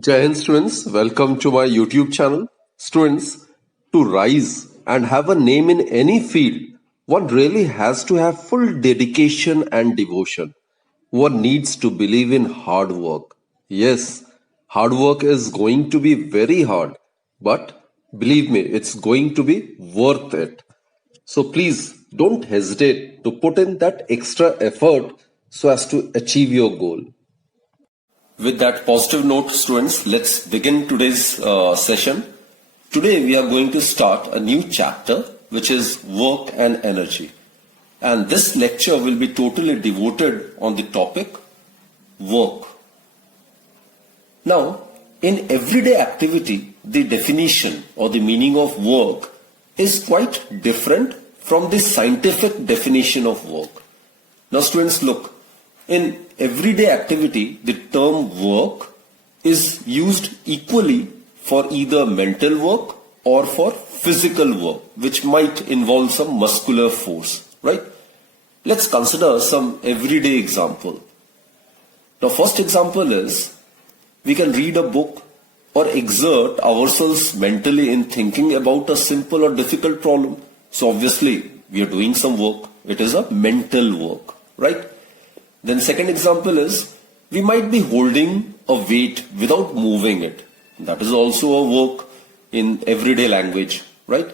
Jai Hind students, welcome to my YouTube channel. Students, to rise and have a name in any field, one really has to have full dedication and devotion. One needs to believe in hard work. Yes, hard work is going to be very hard, but believe me, it's going to be worth it. So please don't hesitate to put in that extra effort so as to achieve your goal. With that positive note, students, let's begin today's session. Today we are going to start a new chapter, which is work and energy. And this lecture will be totally devoted on the topic work. Now, in everyday activity, the definition or the meaning of work is quite different from the scientific definition of work. Now, students, look. In everyday activity, the term work is used equally for either mental work or for physical work, which might involve some muscular force, right? Let's consider some everyday example. The first example is we can read a book or exert ourselves mentally in thinking about a simple or difficult problem. So obviously, we are doing some work. It is a mental work, right? Then second example is we might be holding a weight without moving it. That is also a work in everyday language, right?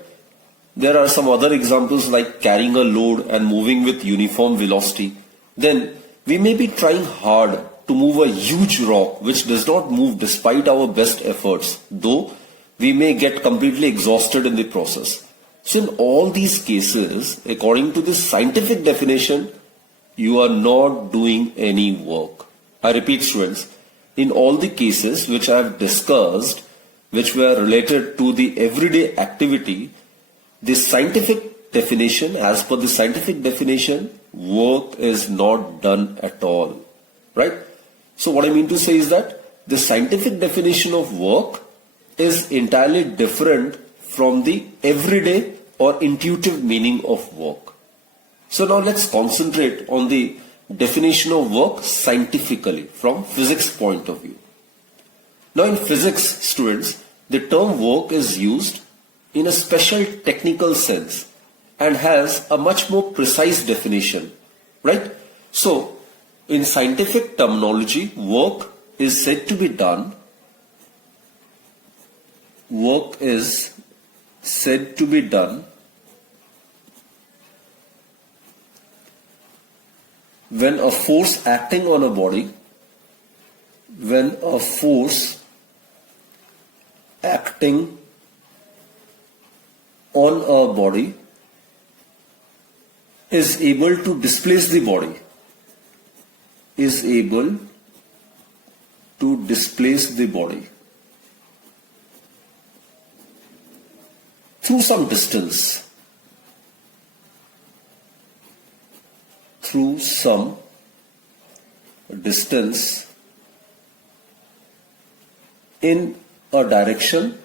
There are some other examples like carrying a load and moving with uniform velocity. Then we may be trying hard to move a huge rock which does not move despite our best efforts, though we may get completely exhausted in the process. So in all these cases, according to the scientific definition, you are not doing any work. I repeat, students, in all the cases which I have discussed, which were related to the everyday activity, the scientific definition, as per the scientific definition, work is not done at all, right? So what I mean to say is that the scientific definition of work is entirely different from the everyday or intuitive meaning of work. So now let's concentrate on the definition of work scientifically from physics point of view. Now in physics, students, the term work is used in a special technical sense and has a much more precise definition, right? So in scientific terminology, work is said to be done. Work is said to be done when a force acting on a body, when a force acting on a body is able to displace the body, is able to displace the body through some distance, through some distance in a direction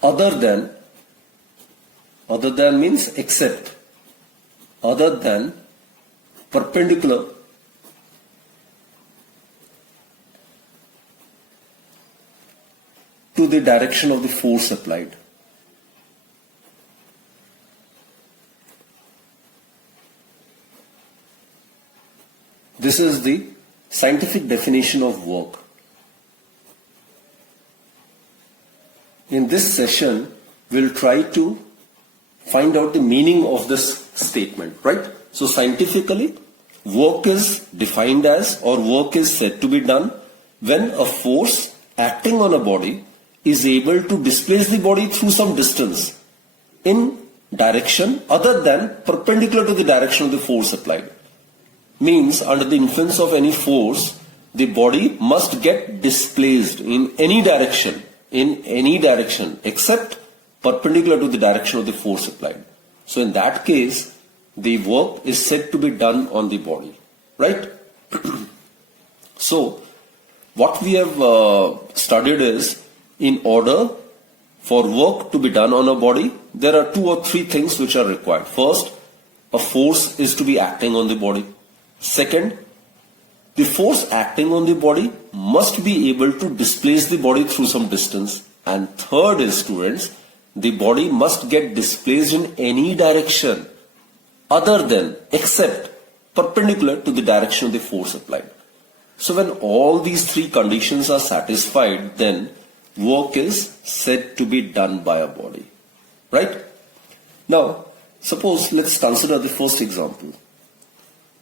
other than means except, other than perpendicular to the direction of the force applied. This is the scientific definition of work. In this session, we'll try to find out the meaning of this statement, right? So scientifically, work is defined as, or work is said to be done when a force acting on a body is able to displace the body through some distance in direction other than perpendicular to the direction of the force applied. Means under the influence of any force, the body must get displaced in any direction except perpendicular to the direction of the force applied. So in that case, the work is said to be done on the body, right? So what we have studied is, in order for work to be done on a body, there are 2 or 3 things which are required. First, a force is to be acting on the body. Second, the force acting on the body must be able to displace the body through some distance. And third is, students, the body must get displaced in any direction other than, except, perpendicular to the direction of the force applied. So when all these three conditions are satisfied, then work is said to be done by a body. Right? Now, suppose let's consider the first example.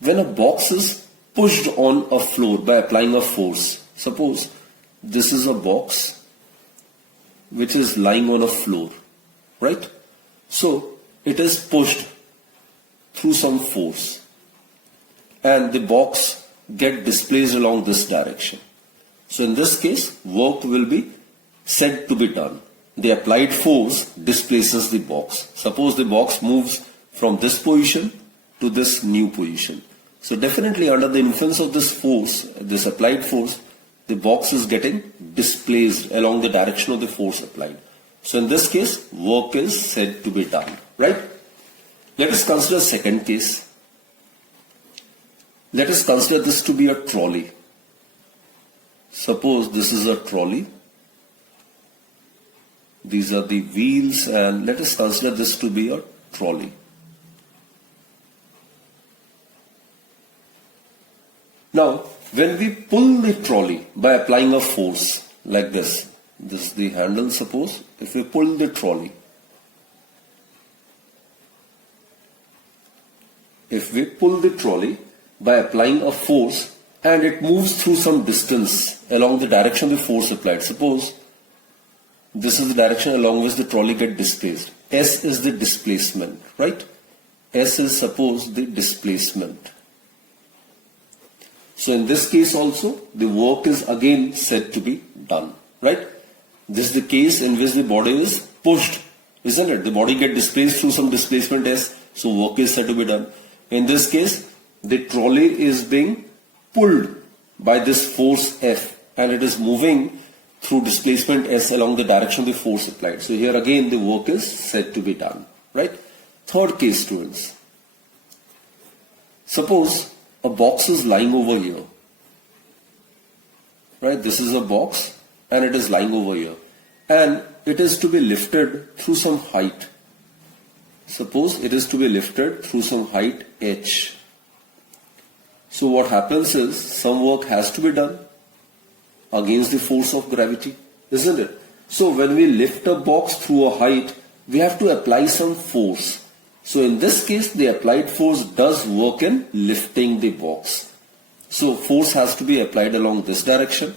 When a box is pushed on a floor by applying a force, suppose this is a box which is lying on a floor, right? So it is pushed through some force and the box get displaced along this direction. So in this case, work will be said to be done. The applied force displaces the box. Suppose the box moves from this position to this new position. So definitely under the influence of this force, this applied force, the box is getting displaced along the direction of the force applied. So in this case, work is said to be done, right? Let us consider second case. Let us consider this to be a trolley. Suppose this is a trolley. These are the wheels, and let us consider this to be a trolley. Now, when we pull the trolley by applying a force like this is the handle, suppose, if we pull the trolley, by applying a force and it moves through some distance along the direction of the force applied, suppose this is the direction along which the trolley gets displaced. S is the displacement, right? S is, suppose, the displacement. So in this case also, the work is again said to be done, right? This is the case in which the body is pushed, isn't it? The body gets displaced through some displacement S, so work is said to be done. In this case, the trolley is being pulled by this force F and it is moving through displacement S along the direction of the force applied. So here again the work is said to be done, right? Third case, students. Suppose a box is lying over here, right? This is a box and it is lying over here and it is to be lifted through some height. Suppose it is to be lifted through some height h. So what happens is some work has to be done against the force of gravity, isn't it? So when we lift a box through a height, we have to apply some force. So in this case, the applied force does work in lifting the box. So force has to be applied along this direction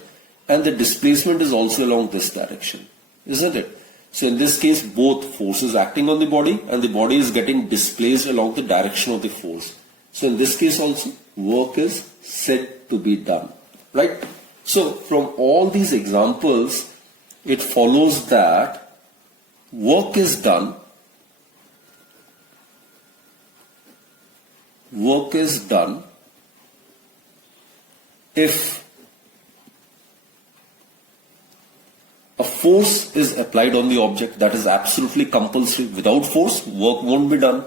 and the displacement is also along this direction, isn't it? So in this case, both forces acting on the body and the body is getting displaced along the direction of the force. So in this case also, work is said to be done, right? So from all these examples, it follows that work is done if a force is applied on the object. That is absolutely compulsory. Without force, work won't be done.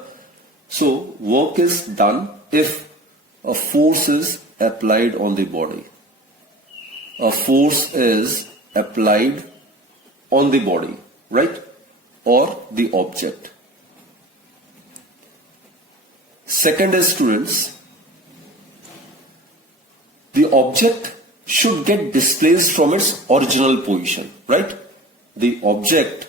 So work is done if a force is applied on the body. A force is applied on the body, right? Or the object. Second is, students, the object should get displaced from its original position, right? The object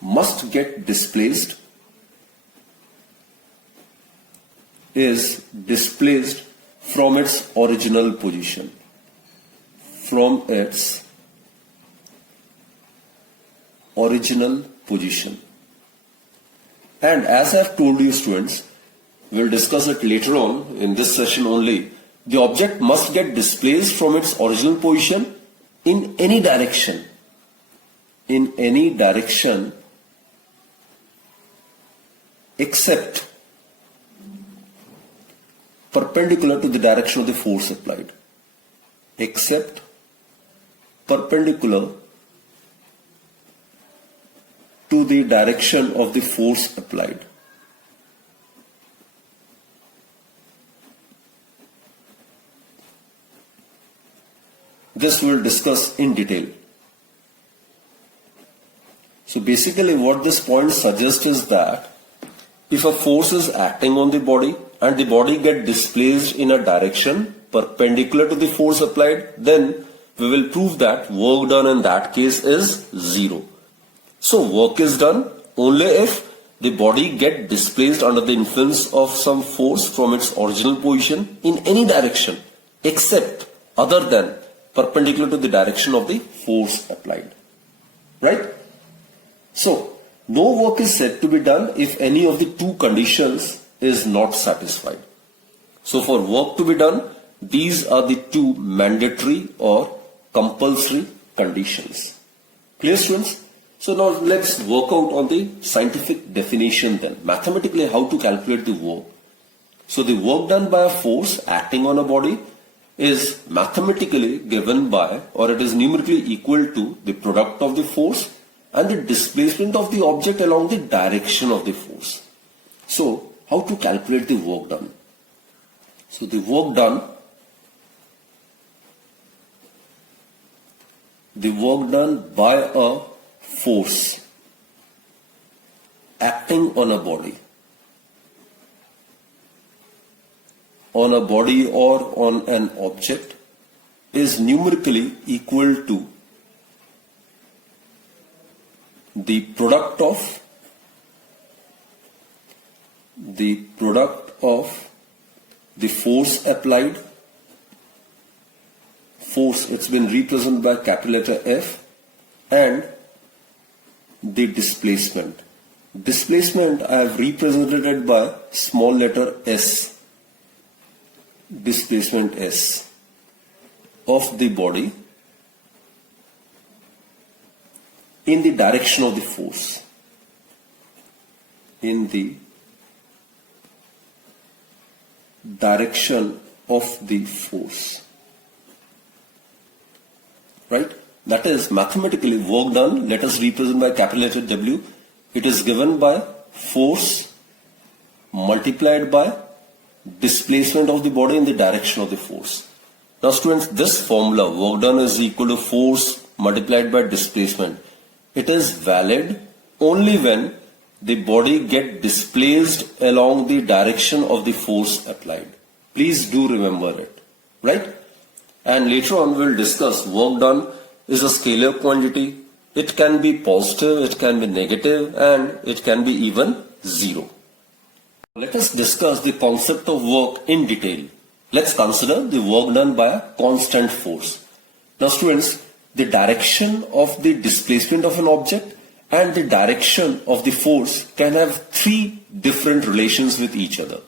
must get displaced, is displaced from its original position, And as I have told you, students, we'll discuss it later on in this session only. The object must get displaced from its original position in any direction. Except perpendicular to the direction of the force applied. Except perpendicular to the direction of the force applied. this we'll discuss in detail. So basically what this point suggests is that if a force is acting on the body and the body get displaced in a direction perpendicular to the force applied, then we will prove that work done in that case is zero. So work is done only if the body get displaced under the influence of some force from its original position in any direction except other than perpendicular to the direction of the force applied. Right? So no work is said to be done if any of the two conditions is not satisfied. So for work to be done, these are the two mandatory or compulsory conditions. Clear, students? So now let's work out on the scientific definition then. Mathematically, how to calculate the work. So the work done by a force acting on a body is mathematically given by, or it is numerically equal to, the product of the force and the displacement of the object along the direction of the force. So how to calculate the work done? So the work done by a force acting on a body or on an object is numerically equal to the product of the force applied. Force, it's been represented by capital letter F, and the displacement. Displacement I have represented it by small letter s. Displacement S of the body in the direction of the force. In the direction of the force. Right? That is mathematically work done. Let us represent by capital letter W. It is given by force multiplied by displacement of the body in the direction of the force. Now students, this formula work done is equal to force multiplied by displacement. It is valid only when the body get displaced along the direction of the force applied. Please do remember it. Right? And later on we'll discuss work done is a scalar quantity. It can be positive, it can be negative, and it can be even zero. Let us discuss the concept of work in detail. Let's consider the work done by a constant force. Now students, the direction of the displacement of an object and the direction of the force can have three different relations with each other.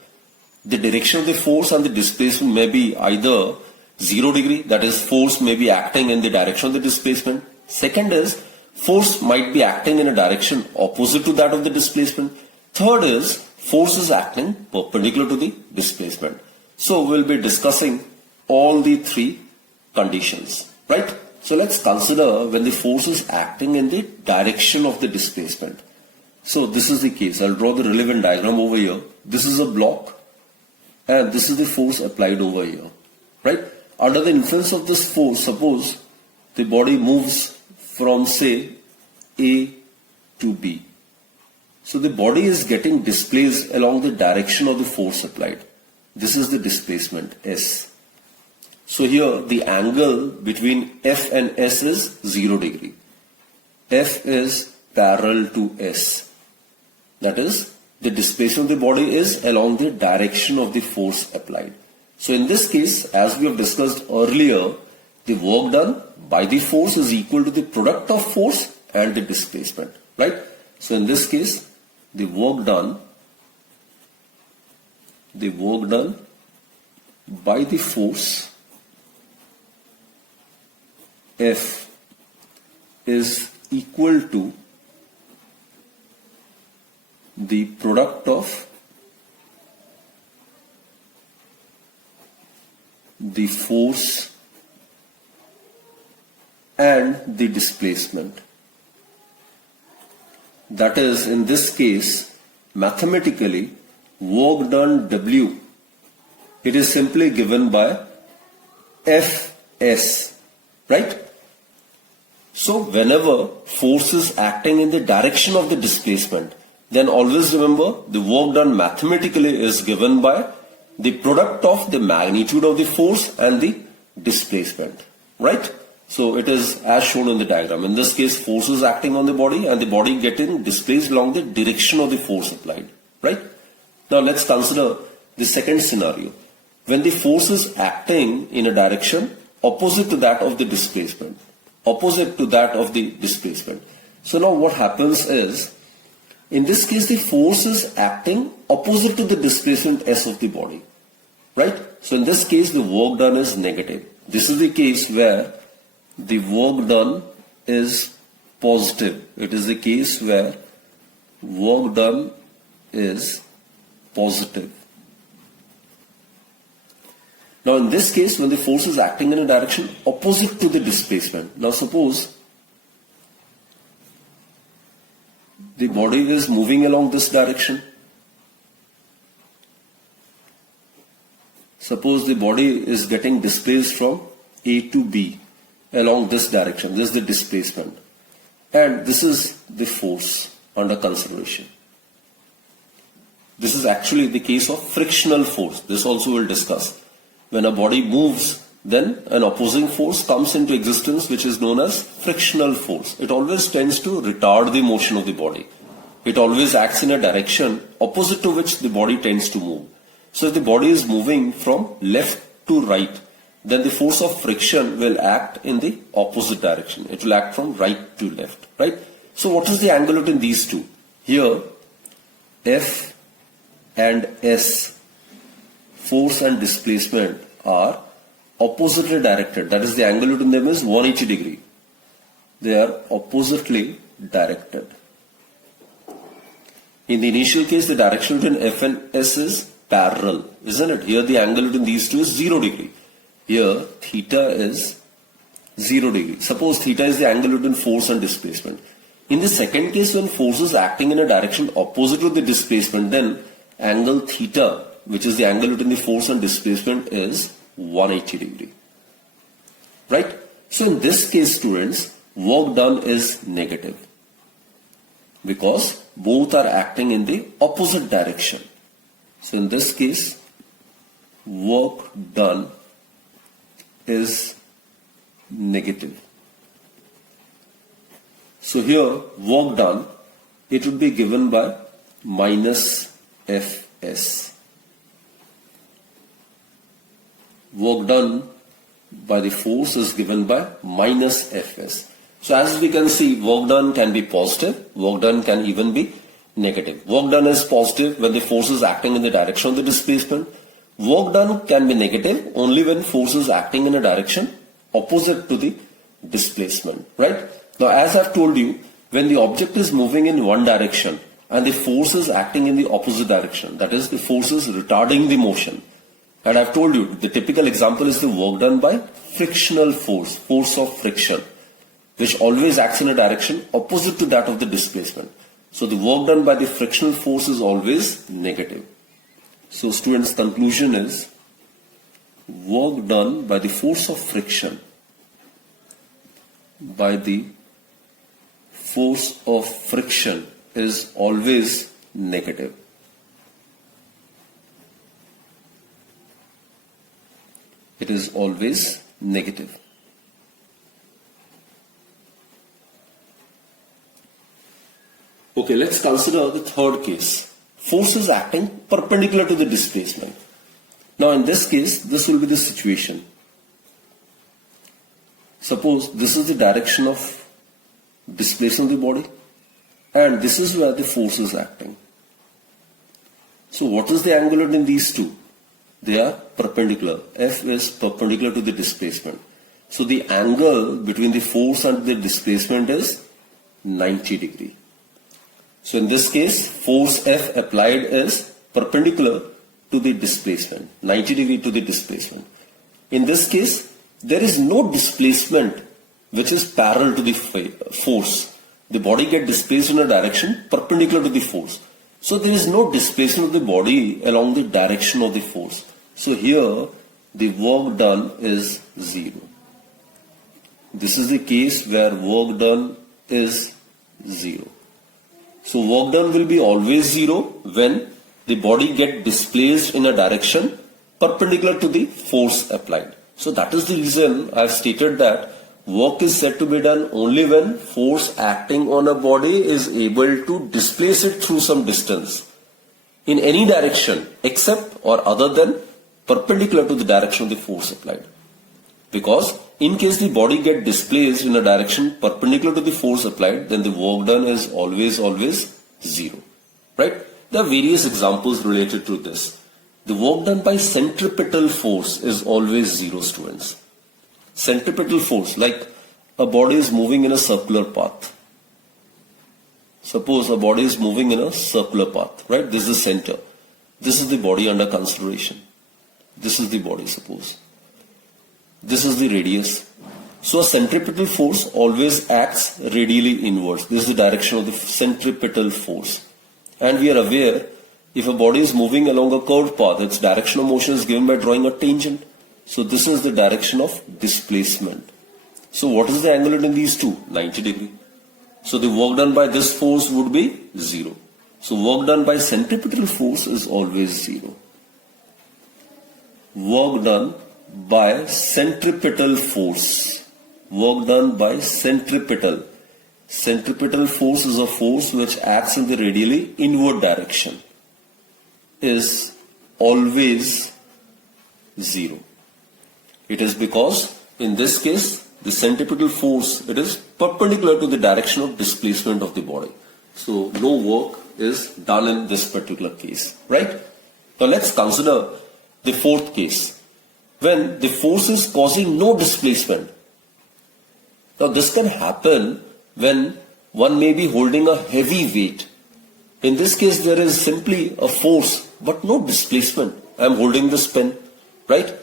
The direction of the force and the displacement may be either 0 degree, that is force may be acting in the direction of the displacement. Second is force might be acting in a direction opposite to that of the displacement. Third is force is acting perpendicular to the displacement. So we'll be discussing all the three conditions, right? So let's consider when the force is acting in the direction of the displacement. So this is the case. I'll draw the relevant diagram over here. This is a block and this is the force applied over here, right? Under the influence of this force, suppose the body moves from say A to B. So the body is getting displaced along the direction of the force applied. This is the displacement S. So here the angle between F and S is 0 degree. F is parallel to S. That is, the displacement of the body is along the direction of the force applied. So in this case, as we have discussed earlier, the work done by the force is equal to the product of force and the displacement, right? So in this case, the work done by the force F is equal to the product of the force and the displacement. That is, in this case, mathematically, work done W, it is simply given by Fs right? So whenever force is acting in the direction of the displacement, then always remember the work done mathematically is given by the product of the magnitude of the force and the displacement, right? So it is as shown in the diagram. In this case, force is acting on the body and the body getting displaced along the direction of the force applied, right? Now let's consider the second scenario. When the force is acting in a direction opposite to that of the displacement. Opposite to that of the displacement. So now what happens is, in this case the force is acting opposite to the displacement S of the body. Right? So in this case the work done is negative. This is the case where the work done is positive. It is the case where work done is positive. Now in this case, when the force is acting in a direction opposite to the displacement. Now suppose the body is moving along this direction. Suppose the body is getting displaced from A to B along this direction. This is the displacement. And this is the force under consideration. This is actually the case of frictional force. This also we'll discuss. When a body moves, then an opposing force comes into existence which is known as frictional force. It always tends to retard the motion of the body. It always acts in a direction opposite to which the body tends to move. So if the body is moving from left to right, then the force of friction will act in the opposite direction. It will act from right to left, right? So what is the angle between these two? Here, F and S, force and displacement, are oppositely directed. That is, the angle between them is 180 degree. They are oppositely directed. In the initial case, the direction between F and S is parallel, isn't it? Here the angle between these two is 0 degree. Here theta is 0 degree. Suppose theta is the angle between force and displacement. In the second case, when force is acting in a direction opposite to the displacement, then angle theta, which is the angle between the force and displacement, is 180 degree. Right? So in this case, students, work done is negative because both are acting in the opposite direction. So in this case, work done is negative. So here, work done, it would be given by minus Fs. Work done by the force is given by minus Fs. So as we can see, work done can be positive, work done can even be negative. Work done is positive when the force is acting in the direction of the displacement. Work done can be negative only when force is acting in a direction opposite to the displacement, right? Now as I've told you, when the object is moving in one direction and the force is acting in the opposite direction, that is, the force is retarding the motion. And I've told you, the typical example is the work done by frictional force, force of friction, which always acts in a direction opposite to that of the displacement. So the work done by the frictional force is always negative. So students, conclusion is, work done by the force of friction, is always negative. It is always negative. Okay, let's consider the third case. Force is acting perpendicular to the displacement. Now in this case, this will be the situation. Suppose this is the direction of displacement of the body and this is where the force is acting. So what is the angle between these two? They are perpendicular. F is perpendicular to the displacement. So the angle between the force and the displacement is 90 degree. So in this case, force F applied is perpendicular to the displacement, 90 degree to the displacement. In this case, there is no displacement which is parallel to the force. The body gets displaced in a direction perpendicular to the force. So there is no displacement of the body along the direction of the force. So here the work done is 0. This is the case where work done is 0. So work done will be always 0 when the body gets displaced in a direction perpendicular to the force applied. So that is the reason I have stated that work is said to be done only when force acting on a body is able to displace it through some distance in any direction except or other than perpendicular to the direction of the force applied. Because in case the body get displaced in a direction perpendicular to the force applied, then the work done is always 0. Right? There are various examples related to this. The work done by centripetal force is always 0, students. Centripetal force, like a body is moving in a circular path. Suppose a body is moving in a circular path, right? This is the center. This is the body under consideration. This is the body, suppose. This is the radius. So a centripetal force always acts radially inwards. This is the direction of the centripetal force. And we are aware, if a body is moving along a curved path, its direction of motion is given by drawing a tangent. So this is the direction of displacement. So what is the angle in these two? 90 degree. So the work done by this force would be 0. So work done by centripetal force is always 0. Work done by centripetal force. Work done by centripetal. Centripetal force is a force which acts in the radially inward direction. Is always 0. It is because in this case the centripetal force, it is perpendicular to the direction of displacement of the body. So no work is done in this particular case, right? Now let's consider the fourth case, when the force is causing no displacement. Now this can happen when one may be holding a heavy weight. In this case there is simply a force but no displacement. I am holding this pen, right?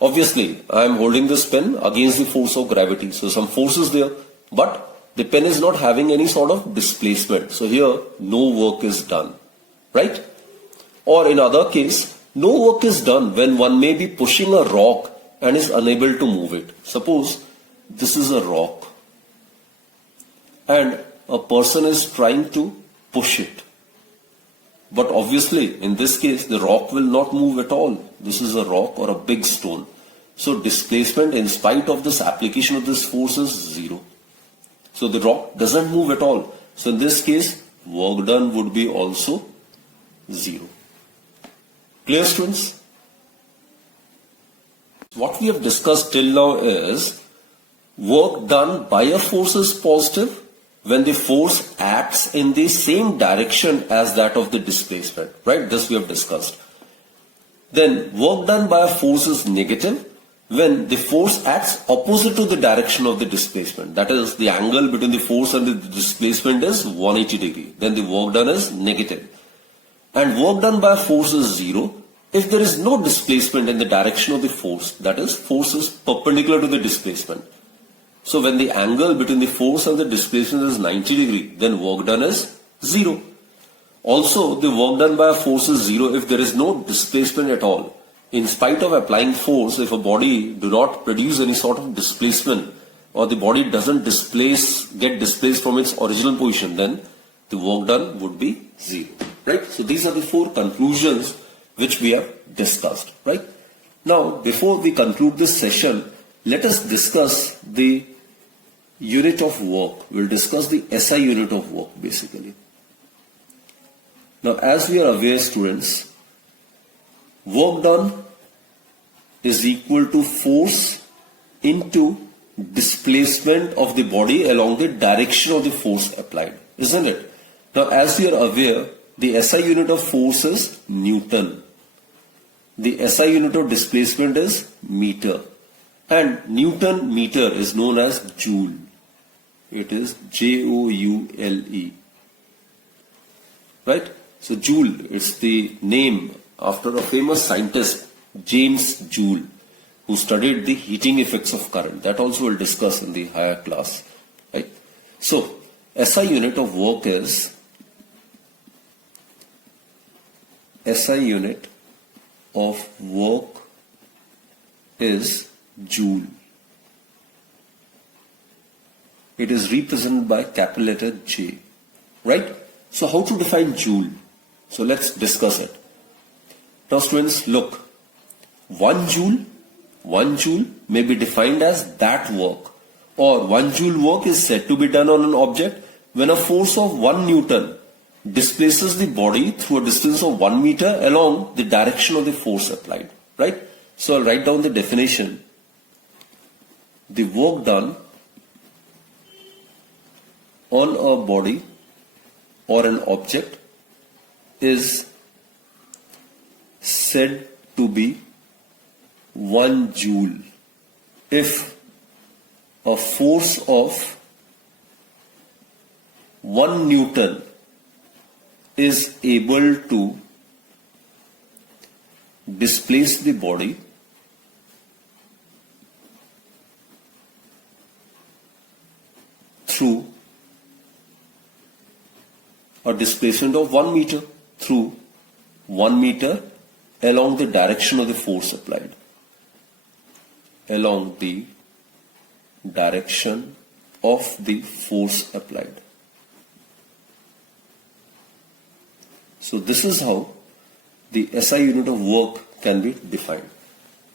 Obviously I am holding this pen against the force of gravity. So some force is there, but the pen is not having any sort of displacement. So here no work is done, right? Or in other case, no work is done when one may be pushing a rock and is unable to move it. Suppose this is a rock and a person is trying to push it. But obviously in this case the rock will not move at all. This is a rock or a big stone. So displacement in spite of this application of this force is 0. So the rock doesn't move at all. So in this case work done would be also 0. Clear, students? What we have discussed till now is work done by a force is positive when the force acts in the same direction as that of the displacement, right? This we have discussed. Then work done by a force is negative when the force acts opposite to the direction of the displacement. That is, the angle between the force and the displacement is 180 degree. Then the work done is negative. And work done by a force is 0 if there is no displacement in the direction of the force. That is, force is perpendicular to the displacement. So when the angle between the force and the displacement is 90 degree, then work done is 0. Also, the work done by a force is 0 if there is no displacement at all. In spite of applying force, if a body do not produce any sort of displacement or the body doesn't get displaced from its original position, then the work done would be 0. Right? So these are the 4 conclusions which we have discussed. Right? Now, before we conclude this session, let us discuss the unit of work. We'll discuss the SI unit of work basically. Now, as we are aware, students, work done is equal to force into displacement of the body along the direction of the force applied, isn't it? Now, as we are aware, the SI unit of force is Newton. The SI unit of displacement is meter. And Newton meter is known as joule. It is Joule. Right? So joule, it's the name after a famous scientist, James Joule, who studied the heating effects of current. That also we'll discuss in the higher class. Right? So SI unit of work is SI unit of work is joule. it is represented by capital letter J, right? So how to define joule? So let's discuss it. Now students, look, 1 joule may be defined as that work, or 1 joule work is said to be done on an object when a force of 1 Newton displaces the body through a distance of 1 meter along the direction of the force applied, right? So I'll write down the definition. The work done on a body or an object is said to be 1 joule if a force of 1 Newton is able to displace the body through a displacement of 1 meter through 1 meter along the direction of the force applied. Along the direction of the force applied. So this is how the SI unit of work can be defined.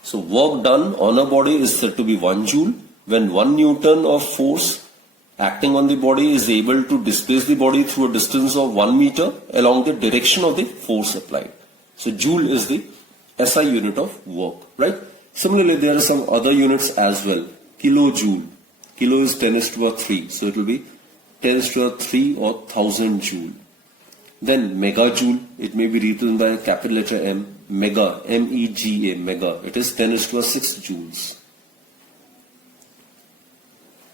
So work done on a body is said to be 1 joule when 1 Newton of force acting on the body is able to displace the body through a distance of 1 meter along the direction of the force applied. So joule is the SI unit of work, right? Similarly, there are some other units as well. Kilojoule. Kilo is 10 raised to 3. So it will be 10 raised to 3 or 1000 joule. Then megajoule, it may be written by a capital letter M. Mega, M-E-G-A, mega. It is 10 raised to 6 joules.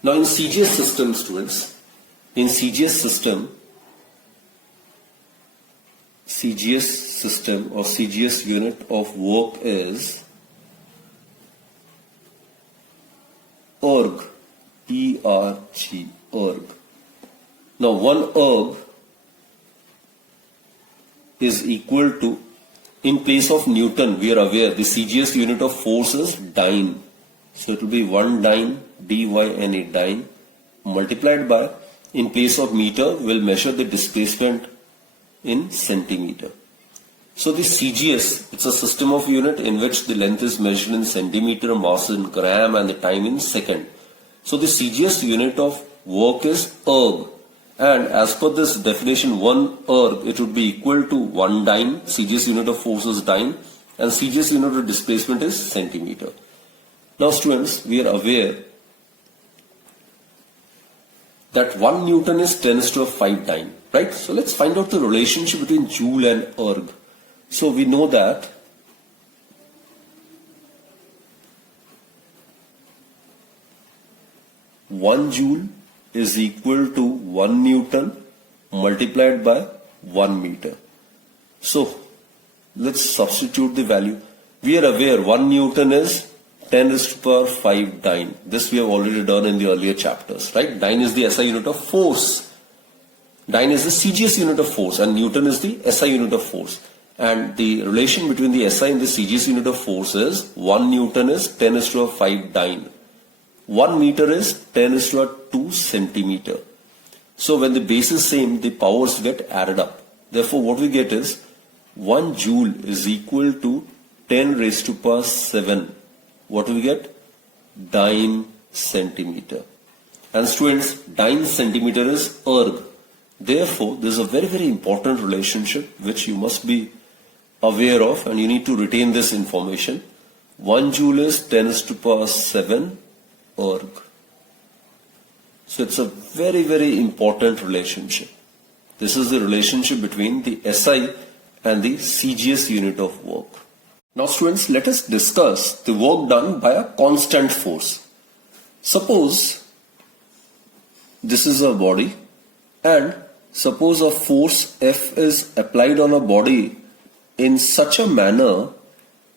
Now in CGS system, students, in CGS system or CGS unit of work is erg, E-R-G, erg. Now 1 erg is equal to, in place of Newton, we are aware the CGS unit of force is dyne. So it will be 1 dyne, D-Y-N-E, dyne, multiplied by, in place of meter, we'll measure the displacement in centimeter. So the CGS, it's a system of unit in which the length is measured in centimeter, mass in gram, and the time in second. So the CGS unit of work is erg. And as per this definition, 1 erg, it would be equal to 1 dyne. CGS unit of force is dyne, and CGS unit of displacement is centimeter. Now students, we are aware that 1 Newton is 10 raised to 5 dyne, right? So let's find out the relationship between joule and erg. So we know that one joule is equal to 1 Newton multiplied by 1 meter. So let's substitute the value. We are aware 1 Newton is 10 raised to 5 dyne. This we have already done in the earlier chapters, right? Dyne is the SI unit of force. Dyne is the CGS unit of force, and Newton is the SI unit of force. And the relation between the SI and the CGS unit of force is 1 Newton is 10 raised to 5 dyne. 1 meter is 10 raised to 2 centimeter. So when the base is same, the powers get added up. Therefore, what we get is 1 joule is equal to 10 raised to 7. What do we get? Dyne centimeter. And students, dyne centimeter is erg. Therefore, there is a very, very important relationship which you must be aware of, and you need to retain this information. 1 joule is 10 raised to 7 erg. So it's a very, very important relationship. This is the relationship between the SI and the CGS unit of work. Now students, let us discuss the work done by a constant force. Suppose this is a body, and suppose a force F is applied on a body in such a manner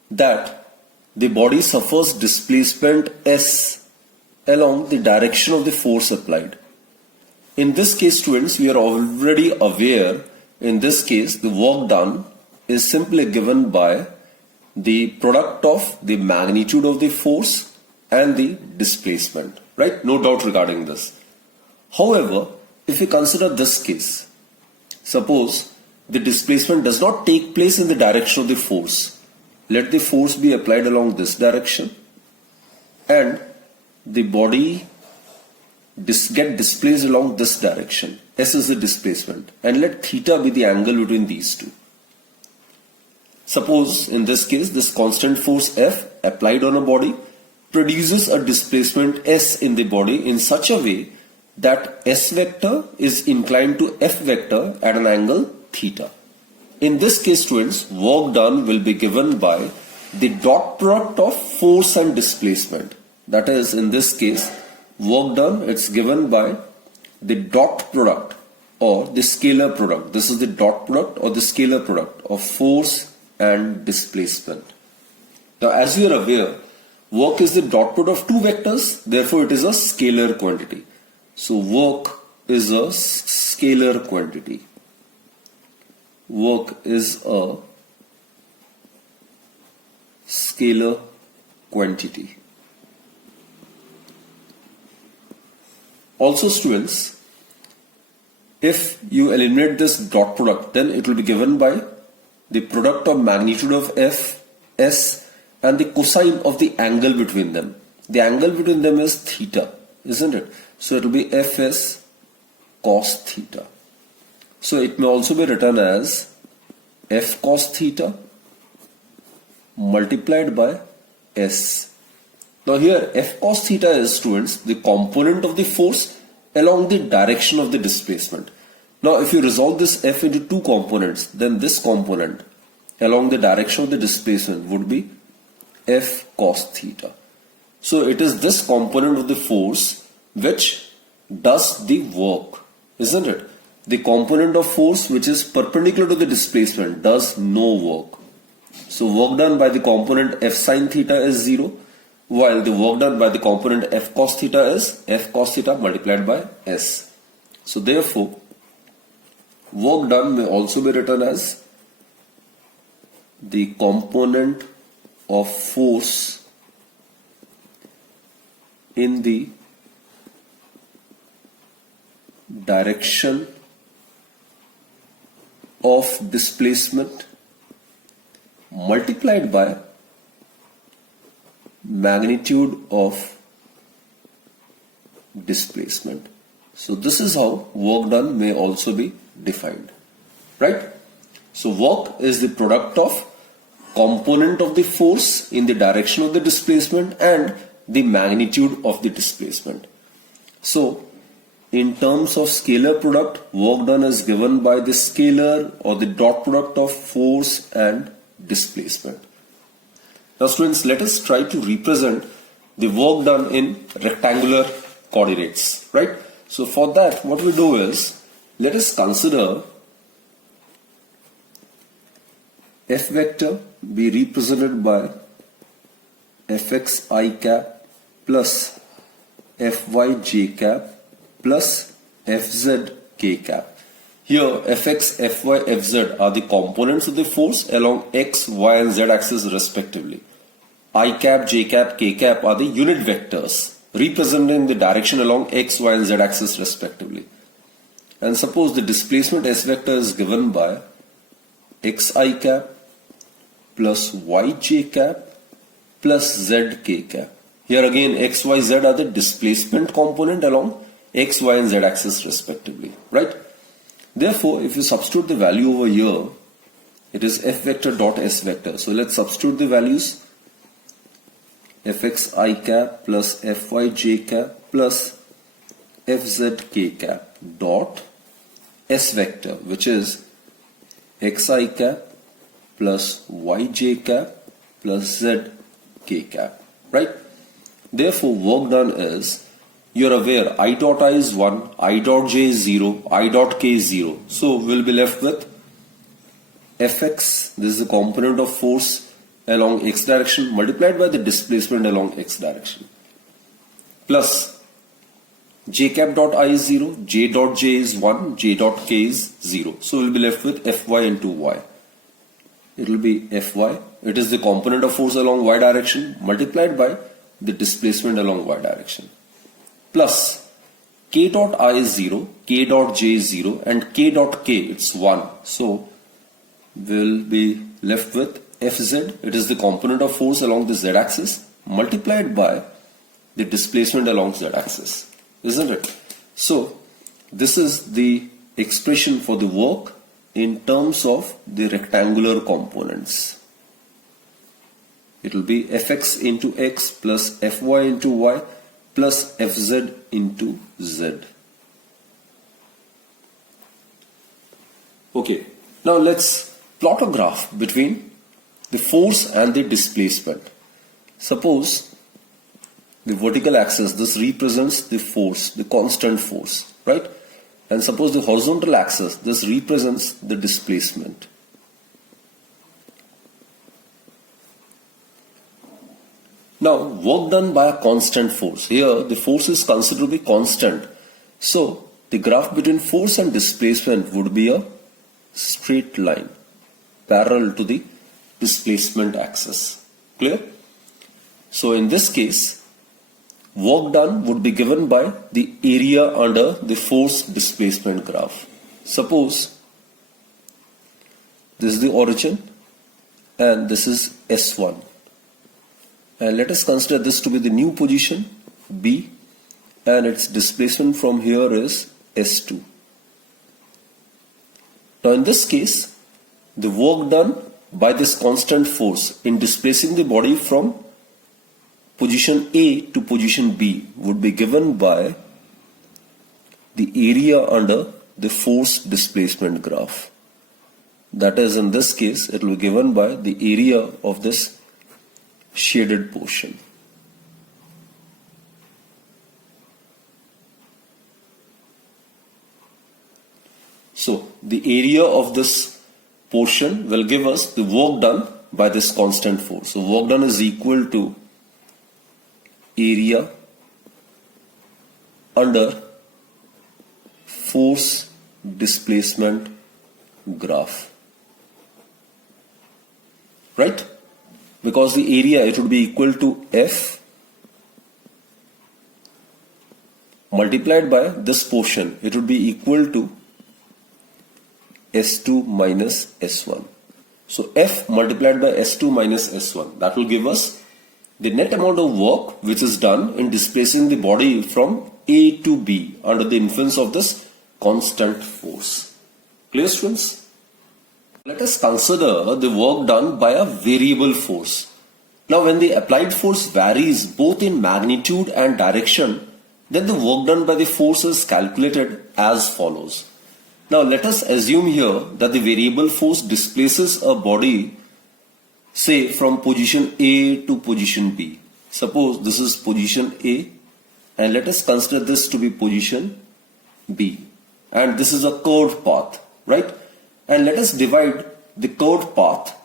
that the body suffers displacement S along the direction of the force applied. In this case, students, we are already aware, in this case, the work done is simply given by the product of the magnitude of the force and the displacement, right? No doubt regarding this. However, if we consider this case, suppose the displacement does not take place in the direction of the force. Let the force be applied along this direction and the body get displaced along this direction. S is the displacement, and let theta be the angle between these two. Suppose in this case this constant force F applied on a body produces a displacement S in the body in such a way that S vector is inclined to F vector at an angle theta. In this case, students, work done will be given by the dot product of force and displacement. That is, in this case, work done, it's given by the dot product or the scalar product. This is the dot product or the scalar product of force and displacement. Now, as you are aware, work is the dot product of two vectors, therefore it is a scalar quantity. So work is a scalar quantity. Work is a scalar quantity. Also, students, if you eliminate this dot product, then it will be given by the product of magnitude of F, S and the cosine of the angle between them. The angle between them is theta, isn't it? So it will be Fs cos theta. So it may also be written as F cos theta multiplied by S. Now here F cos theta is, students, the component of the force along the direction of the displacement. Now if you resolve this F into two components, then this component along the direction of the displacement would be F cos theta. So it is this component of the force which does the work, isn't it? The component of force which is perpendicular to the displacement does no work. So work done by the component F sin theta is 0, while the work done by the component F cos theta is F cos theta multiplied by S. So therefore, work done may also be written as the component of force in the direction of displacement multiplied by magnitude of displacement. So this is how work done may also be defined, right? So work is the product of component of the force in the direction of the displacement and the magnitude of the displacement. So in terms of scalar product, work done is given by the scalar or the dot product of force and displacement. Now students, let us try to represent the work done in rectangular coordinates, right? So for that, what we do is, let us consider F vector be represented by Fx I cap plus Fy j cap plus Fz k cap. Here Fx, Fy, Fz are the components of the force along x, y and z axis respectively. I cap, j cap, k cap are the unit vectors representing the direction along x, y and z axis respectively. And suppose the displacement S vector is given by xi cap plus yj cap plus zk cap. Here again x, y, z are the displacement component along x, y and z axis respectively, right? Therefore, if you substitute the value over here, it is F vector dot S vector. So let's substitute the values. Fx I cap plus Fy j cap plus Fz k cap dot S vector, which is xi cap plus yj cap plus z k cap, right? Therefore, work done is, you're aware I dot I is 1, I dot j is 0, I dot k is 0. So we'll be left with Fx, this is the component of force along x direction multiplied by the displacement along x direction, plus j cap dot I is 0, j dot j is 1, j dot k is 0. So we'll be left with Fy into y. It will be Fy, it is the component of force along y direction multiplied by the displacement along y direction, plus K dot I is 0, K dot J is 0, and K dot K, it's 1. So we'll be left with Fz, it is the component of force along the z-axis, multiplied by the displacement along z-axis, isn't it? So this is the expression for the work in terms of the rectangular components. It will be Fx into x plus Fy into y plus Fz into z. Okay, now let's plot a graph between the force and the displacement. Suppose the vertical axis, this represents the force, the constant force, right? And suppose the horizontal axis, this represents the displacement. Now, work done by a constant force. Here, the force is considered to be constant. So, the graph between force and displacement would be a straight line parallel to the displacement axis. Clear? So, in this case, work done would be given by the area under the force displacement graph. Suppose this is the origin and this is S1. And let us consider this to be the new position B, and its displacement from here is S2. Now in this case, the work done by this constant force in displacing the body from position A to position B would be given by the area under the force displacement graph. That is, in this case, it will be given by the area of this shaded portion. So the area of this portion will give us the work done by this constant force. So work done is equal to area under force displacement graph. Right? Because the area, it would be equal to F multiplied by this portion. It would be equal to S2 minus S1. So F multiplied by S2 minus S1. That will give us the net amount of work which is done in displacing the body from A to B under the influence of this constant force. Clear, students? Let us consider the work done by a variable force. Now when the applied force varies both in magnitude and direction, then the work done by the force is calculated as follows. Now let us assume here that the variable force displaces a body, say from position A to position B. Suppose this is position A and let us consider this to be position B. And this is a curved path, right? And let us divide the curved path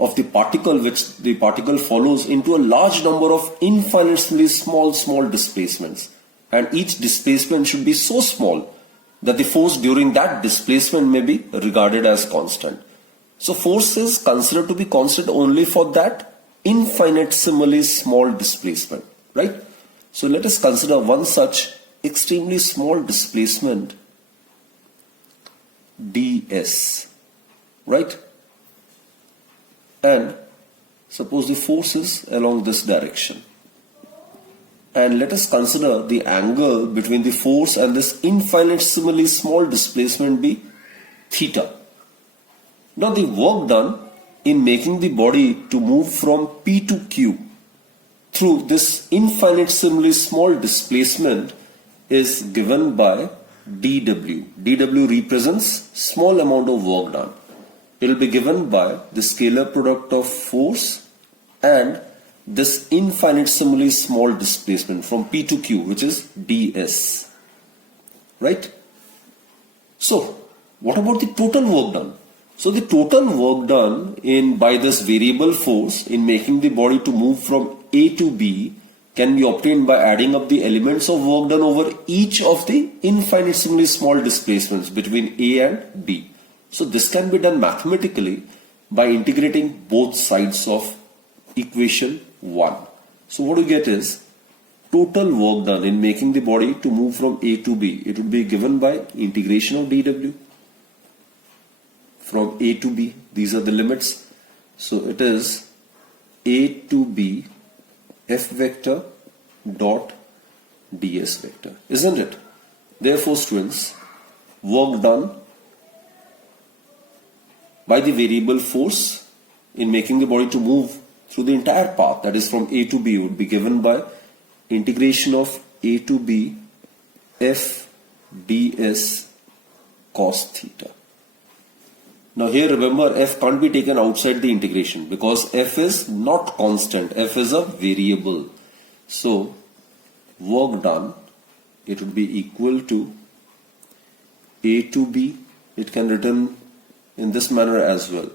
of the particle which the particle follows into a large number of infinitesimally small displacements. And each displacement should be so small that the force during that displacement may be regarded as constant. So force is considered to be constant only for that infinitesimally small displacement, right? So let us consider one such extremely small displacement ds, right? And suppose the force is along this direction. And let us consider the angle between the force and this infinitesimally small displacement be theta. Now the work done in making the body to move from P to Q through this infinitesimally small displacement is given by dW. dW represents small amount of work done. It will be given by the scalar product of force and this infinitesimally small displacement from P to Q, which is ds. Right? So, what about the total work done? So the total work done by this variable force in making the body to move from A to B can be obtained by adding up the elements of work done over each of the infinitesimally small displacements between A and B. So this can be done mathematically by integrating both sides of equation 1. So what you get is total work done in making the body to move from A to B, it would be given by integration of dW from A to B. These are the limits. So it is A to B F vector dot ds vector, isn't it? Therefore, students, work done by the variable force in making the body to move through the entire path, that is from A to B, would be given by integration of A to B F ds cos theta. Now here remember, F can't be taken outside the integration because F is not constant, F is a variable. So work done, it would be equal to A to B. It can written in this manner as well.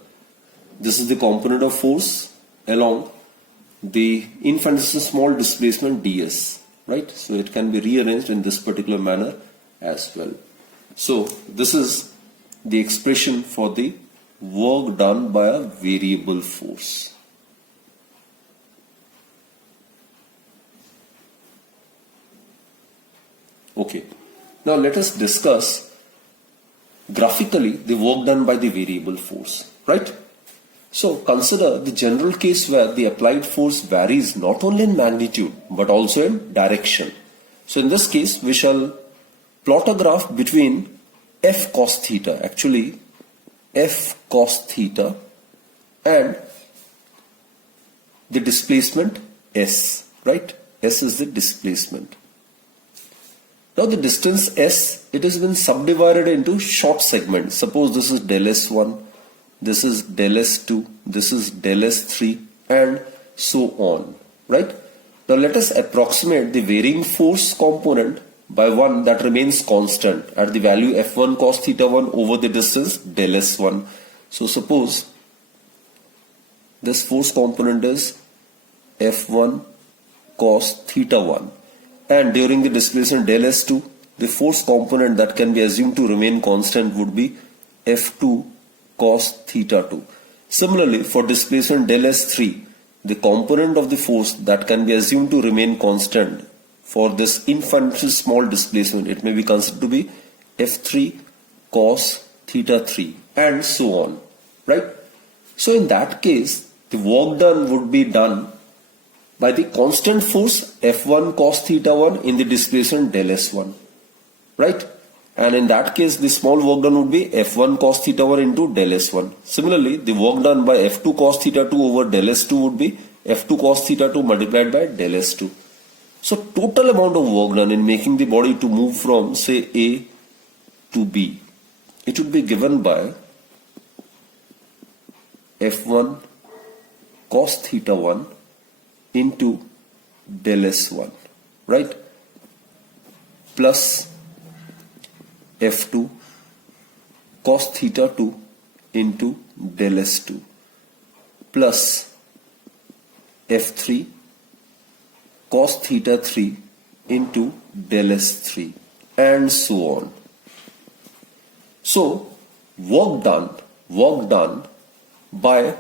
This is the component of force along the infinitesimal small displacement ds, right? So it can be rearranged in this particular manner as well. So this is the expression for the work done by a variable force. Okay, now let us discuss graphically the work done by the variable force, right? So consider the general case where the applied force varies not only in magnitude but also in direction. So in this case we shall plot a graph between F cos theta, actually F cos theta, and the displacement S, right? S is the displacement. Now the distance S, it has been subdivided into short segments. Suppose this is del S1, this is del S2, this is del S3, and so on, right? Now let us approximate the varying force component by one that remains constant at the value F1 cos theta 1 over the distance del S1. So suppose this force component is F1 cos theta 1, and during the displacement del S2, the force component that can be assumed to remain constant would be F2 cos theta 2. Similarly, for displacement del S3, the component of the force that can be assumed to remain constant for this infinitesimal small displacement, it may be considered to be F3 cos theta 3, and so on, right? So in that case, the work done would be done by the constant force F1 cos theta 1 in the displacement del S1, right? And in that case, the small work done would be F1 cos theta 1 into del S1. Similarly, the work done by F2 cos theta 2 over del S2 would be F2 cos theta 2 multiplied by del S2. So total amount of work done in making the body to move from, say, A to B, it would be given by F1 cos theta 1 into del S1, right? Plus F2 cos theta 2 into del S2 plus F3 cos theta 3 into del S3, and so on. So work done by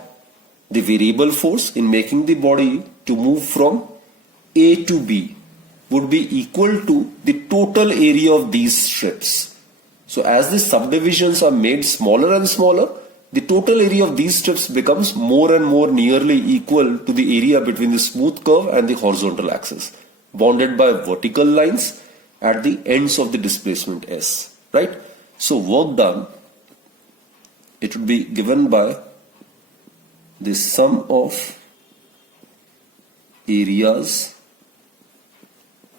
the variable force in making the body to move from A to B would be equal to the total area of these strips. So as the subdivisions are made smaller and smaller, the total area of these strips becomes more and more nearly equal to the area between the smooth curve and the horizontal axis, bounded by vertical lines at the ends of the displacement S, right? So work done, it would be given by the sum of areas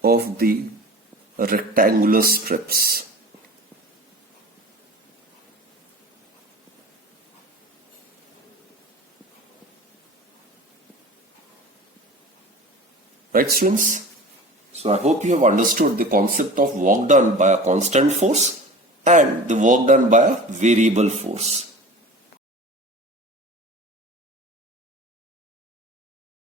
of the rectangular strips. Right, students? So I hope you have understood the concept of work done by a constant force and the work done by a variable force.